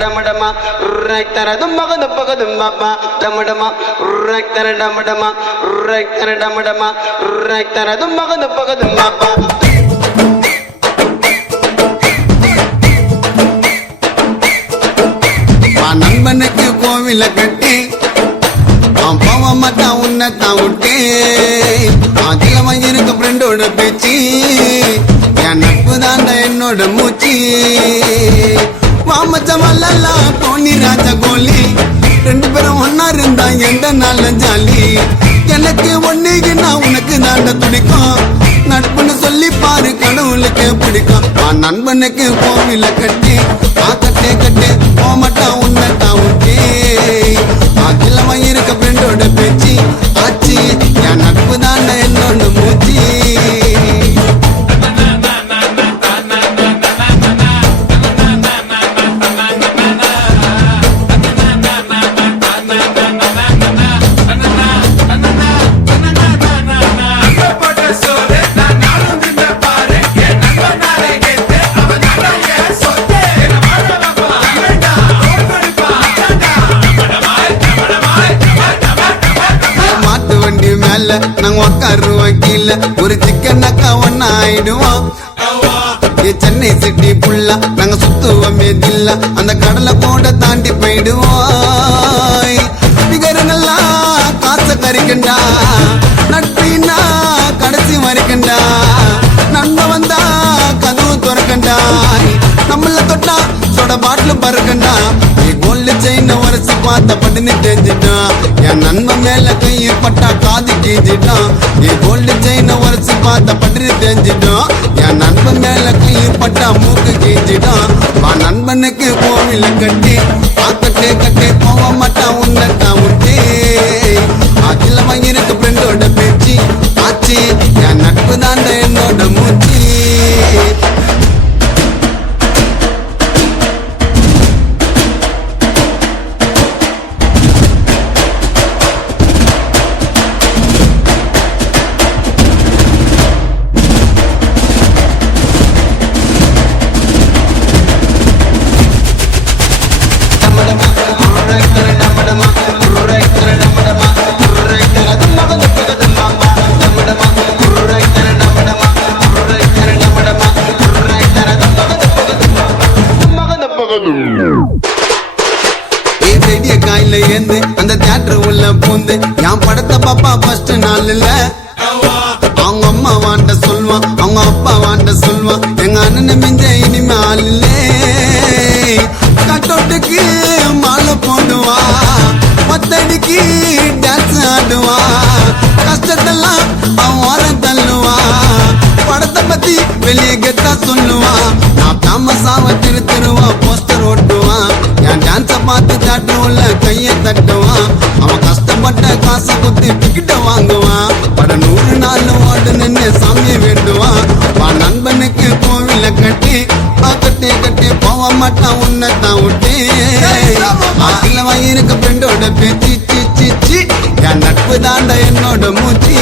டமடமா ரக்தர தும்மக துப்பக தும்மப்பா டமடமா ரக்தர டமடமா ரக்தர டமடமா ரக்தர தும்மக துப்பக தும்மப்பா நண்பனுக்கு கோவில கட்டி பாவ மாட்டான் உன்னத்தான் விட்டு அதிகமா இருக்க ஃப்ரெண்டோட பேச்சு என் நட்பு தாண்ட என்னோட மூச்சு வாமச்சமல்லாம் கோனி ராஜா கோலி ரெண்டு பேரும் ஒன்னா இருந்தா எந்த நாள்ல ஜாலி எனக்கு ஒன்னுக்குன்னா உனக்கு தாண்ட துடிக்கும் நட்புன்னு சொல்லி பாரு கடவுளுக்கு பிடிக்கும் நண்பனுக்கு கோவில கட்டி கட்டே கட்டே போமாட்டான் உன்னத்தான் விட்டு அதிகமா இருக்க ஃப்ரெண்டோட பேச்சு ஆச்சு என் நட்பு தாண்ட என்னோட மூச்சு நாங்க உக்காருவோம் கீழ ஒரு சிக்கன் அக்கா ஒன்னா ஆயிடுவோம் சென்னை சிட்டி புல்லா நாங்க சுத்துவோமே தில்லா அந்த கடலை கூட தாண்டி போயிடுவோம் நிகரங்கள்லாம் காசை கறிக்கண்டா நட்பின்னா கடைசி வரைக்கண்டா நன்மை வந்தா கதவு துறக்கண்டா நம்மள தொட்டா சொட பாட்டில் பறக்கண்டா கோல்டு செயின் உரசி பார்த்த பட்டுன்னு தெரிஞ்சிட்டான் என் நண்பன் மேல கையை பட்டா காது கீஞ்சிட்டான் கோல்டு செயின் உரசி பார்த்த பட்டுன்னு தெரிஞ்சிட்டான் என் நண்பன் மேல கையை பட்டா மூக்கு கீஞ்சிட்டான் நண்பனுக்கு கோவில கட்டி கட்டே கட்டே போக மாட்டான் உன்னத்தான் விட்டு அதிகமா இருக்கு ஃப்ரெண்டோட பேச்சு ஆச்சு என் நட்பு தாண்ட என்னோட மூச்சு காயில ஏந்து அந்த தியேட்டர் உள்ள பூந்து என் படத்தை பாப்பா ஃபர்ஸ்ட் நாள்ல அவங்க அம்மா வாண்ட சொல்வான் அவங்க அப்பா வாண்ட சொல்வான் எங்க அண்ணன் மிஞ்ச இனிமே ஆள்ல கட்டோட்டுக்கு மாலை போடுவா மத்தடிக்கு டான்ஸ் ஆடுவா கஷ்டத்தெல்லாம் அவன் ஓரம் தள்ளுவா படத்தை பத்தி வெளியே கெத்தா சொல்லுவா நான் தாமசாவ திருவா போஸ்டர் ஓட்டுவான் என் டான்ஸ பார்த்து தாட்டுல கையை தட்டுவான் அவன் கஷ்டப்பட்ட காசை குத்தி டிக்கெட்ட வாங்குவான் பட 100 நாள் ஓடு நின்று சாமியை வேண்டுவான் நண்பனுக்கு கோவில கட்டி கட்டே கட்டே போக மாட்டான் உன்னத்தான் விட்டு அதிகமா இருக்க ஃப்ரெண்டோட பேச்சு என் நட்பு தாண்ட என்னோட மூச்சு